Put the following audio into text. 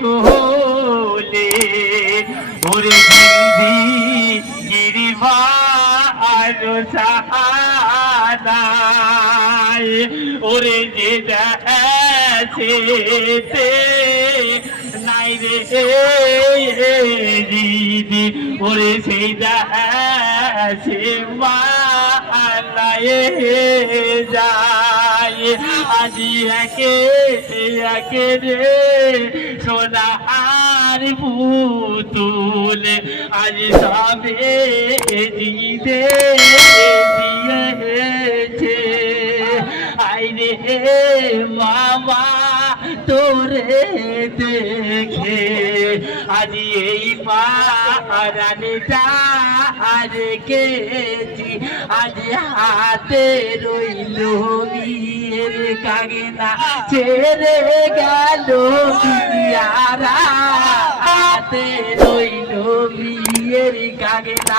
কোলে ওরে জিন্দি গিরিবা আরো সাহানায় ওরে যে দেশেতে নাই রে দিদি ওরে সেই দেশে মালায় যায় আজি একে একে রে সোনার পুতুল আজ সবে দিদে দিয়েছে আইরে মামা তোরে দেখে আজি এই পারানিটা আর কেছি আজ হাতে রইল বিয়ের কাগনা ছেড়ে গেল বিয়ারা হাতে রইল বিয়ের কাগনা